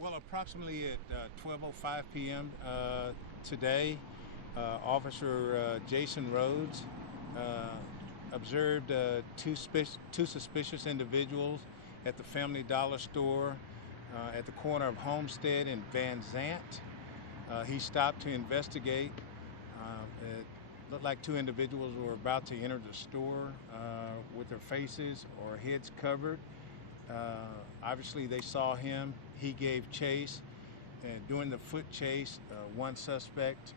Well, approximately at 12:05 p.m. Today, Officer Jason Rhodes observed two suspicious individuals at the Family Dollar store at the corner of Homestead and Van Zant. He stopped to investigate. It looked like two individuals were about to enter the store with their faces or heads covered. Obviously, they saw him. He gave chase. And during the foot chase, one suspect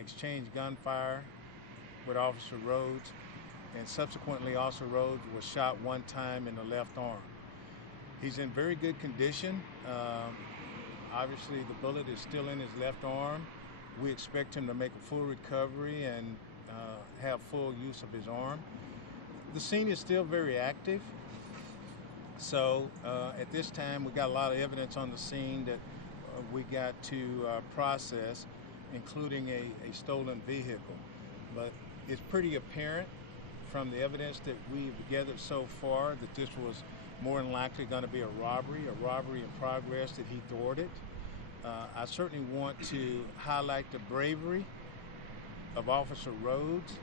exchanged gunfire with Officer Rhodes, and subsequently, Officer Rhodes was shot one time in the left arm. He's in very good condition. Obviously, the bullet is still in his left arm. We expect him to make a full recovery and have full use of his arm. The scene is still very active. So at this time, we got a lot of evidence on the scene that we got to process, including a stolen vehicle. But it's pretty apparent from the evidence that we've gathered so far that this was more than likely going to be a robbery in progress that he thwarted. I certainly want to highlight the bravery of Officer Rhodes.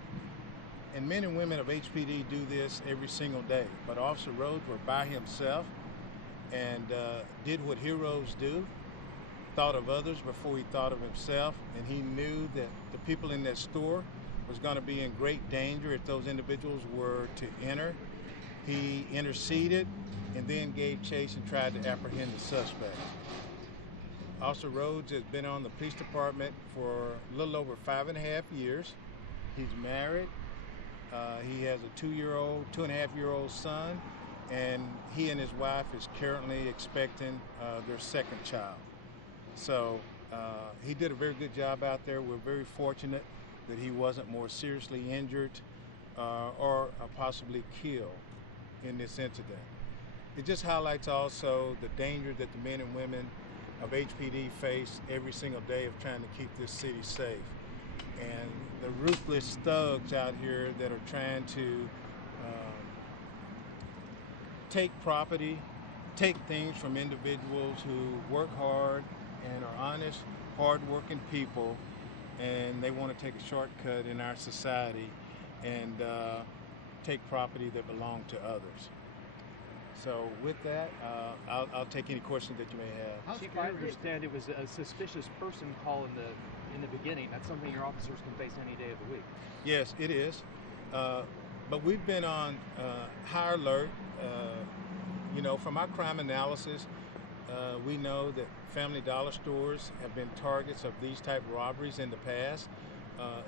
And men and women of HPD do this every single day. But Officer Rhodes was by himself and did what heroes do, thought of others before he thought of himself, and he knew that the people in that store was going to be in great danger if those individuals were to enter. He interceded and then gave chase and tried to apprehend the suspect. Officer Rhodes has been on the police department for a little over 5.5 years. He's married. He has a 2.5-year-old son, and he and his wife is currently expecting their second child. So he did a very good job out there. We're very fortunate that he wasn't more seriously injured or possibly killed in this incident. It just highlights also the danger that the men and women of HPD face every single day of trying to keep this city safe. And the ruthless thugs out here that are trying to take property, take things from individuals who work hard and are honest, hard-working people, and they want to take a shortcut in our society and take property that belongs to others. So with that, I'll take any questions that you may have. Chief, I understand it was a suspicious person call in the beginning. That's something your officers can face any day of the week. Yes, it is. But we've been on high alert. From our crime analysis, we know that Family Dollar stores have been targets of these type of robberies in the past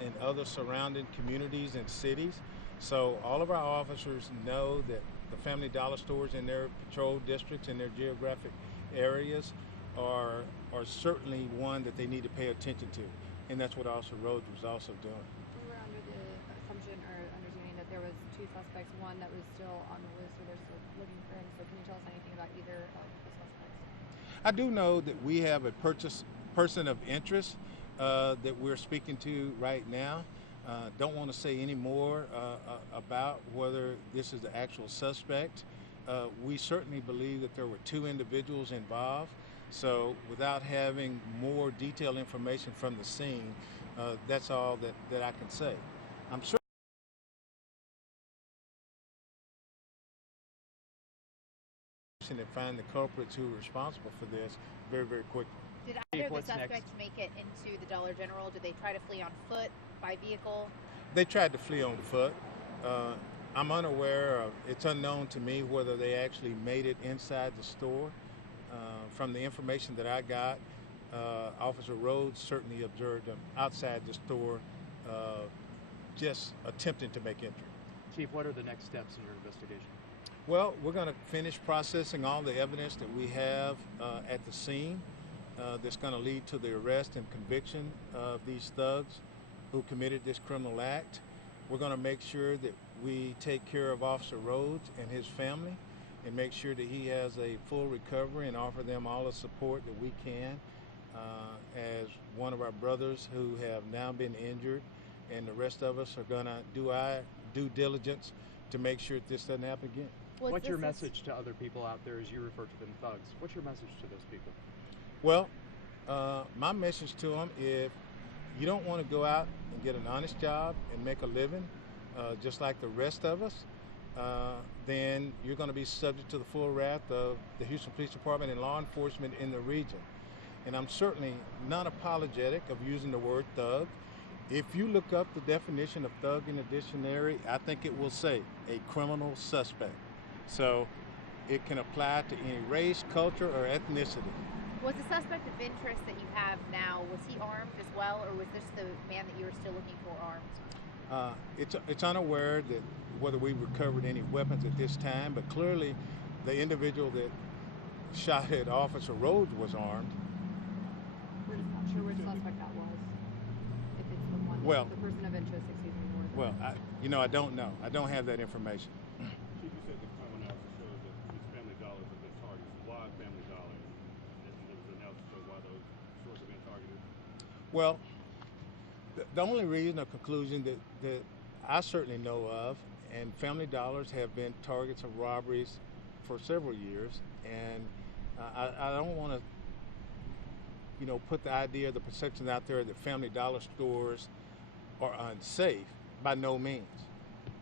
in other surrounding communities and cities. So all of our officers know that the Family Dollar stores in their patrol districts and their geographic areas are certainly one that they need to pay attention to, and that's what Officer Rhodes was also doing. We were under the assumption or understanding that there was two suspects, one that was still on the list, or they're still looking for him. So can you tell us anything about either of the suspects? I do know that we have a person of interest that we're speaking to right now. Don't want to say any more about whether this is the actual suspect. We certainly believe that there were two individuals involved. So without having more detailed information from the scene, that's all that I can say. I'm sure and find the culprits who are responsible for this very, very quickly. Did either of the suspects make it into the Dollar General? Did they try to flee on foot, by vehicle? They tried to flee on foot. I'm unaware of, it's unknown to me whether they actually made it inside the store. From the information that I got, Officer Rhodes certainly observed them outside the store, just attempting to make entry. Chief, what are the next steps in your investigation? Well, we're going to finish processing all the evidence that we have at the scene that's going to lead to the arrest and conviction of these thugs who committed this criminal act. We're going to make sure that we take care of Officer Rhodes and his family and make sure that he has a full recovery and offer them all the support that we can as one of our brothers who have now been injured, and the rest of us are going to do our due diligence to make sure that this doesn't happen again. What's your message to other people out there as you refer to them thugs? What's your message to those people? Well, my message to them: if you don't want to go out and get an honest job and make a living, just like the rest of us, then you're going to be subject to the full wrath of the Houston Police Department and law enforcement in the region. And I'm certainly not apologetic of using the word thug. If you look up the definition of thug in the dictionary, I think it will say a criminal suspect. So it can apply to any race, culture, or ethnicity. Was the suspect of interest that you have now, was he armed as well, or was this the man that you were still looking for armed? It's unaware that whether we recovered any weapons at this time, but clearly the individual that shot at Officer Rhodes was armed. We're just not sure which suspect that was. If it's the one, Well, the person of interest, excuse me. Well, I don't know. I don't have that information. Chief, you said the crime analysis shows that these family dollars have been targeted. Why family dollars? And there was an analysis of why those stores have been targeted. Well, the only reason or conclusion that I certainly know of, and family dollars have been targets of robberies for several years, and I don't want to, put the idea, the perception out there that family dollar stores are unsafe. By no means.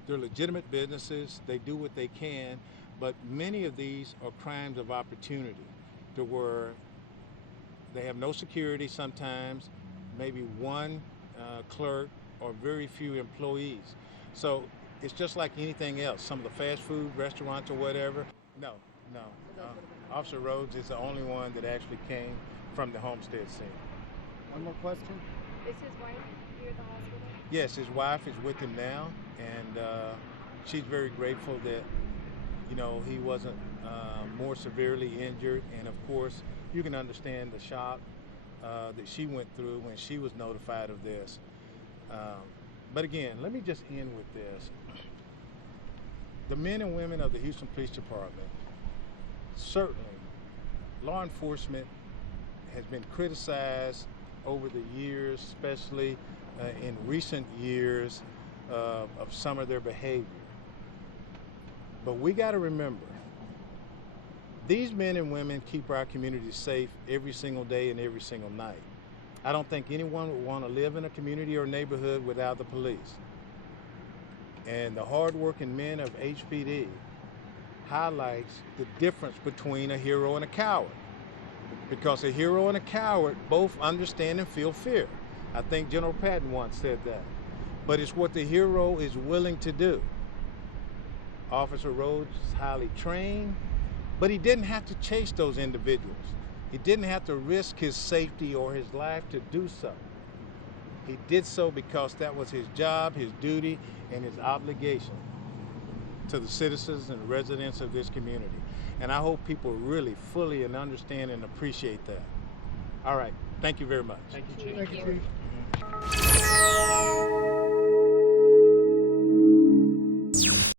They're legitimate businesses. They do what they can, but many of these are crimes of opportunity, to where they have no security sometimes, maybe one clerk or very few employees. So it's just like anything else. Some of the fast food restaurants or whatever. No. Officer Rhodes is the only one that actually came from the Homestead scene. One more question. Is his wife here at the hospital? Yes, his wife is with him now, and she's very grateful that, he wasn't more severely injured. And of course, you can understand the shock that she went through when she was notified of this. But again, let me just end with this. The men and women of the Houston Police Department, certainly, law enforcement has been criticized over the years, especially in recent years, of some of their behavior. But we got to remember, these men and women keep our community safe every single day and every single night. I don't think anyone would want to live in a community or neighborhood without the police. And the hardworking men of HPD highlights the difference between a hero and a coward. Because a hero and a coward both understand and feel fear. I think General Patton once said that. But it's what the hero is willing to do. Officer Rhodes is highly trained, but he didn't have to chase those individuals. He didn't have to risk his safety or his life to do so. He did so because that was his job, his duty, and his obligation to the citizens and residents of this community. And I hope people really fully and understand and appreciate that. All right. Thank you very much. Thank you, Chief. Thank you, Chief.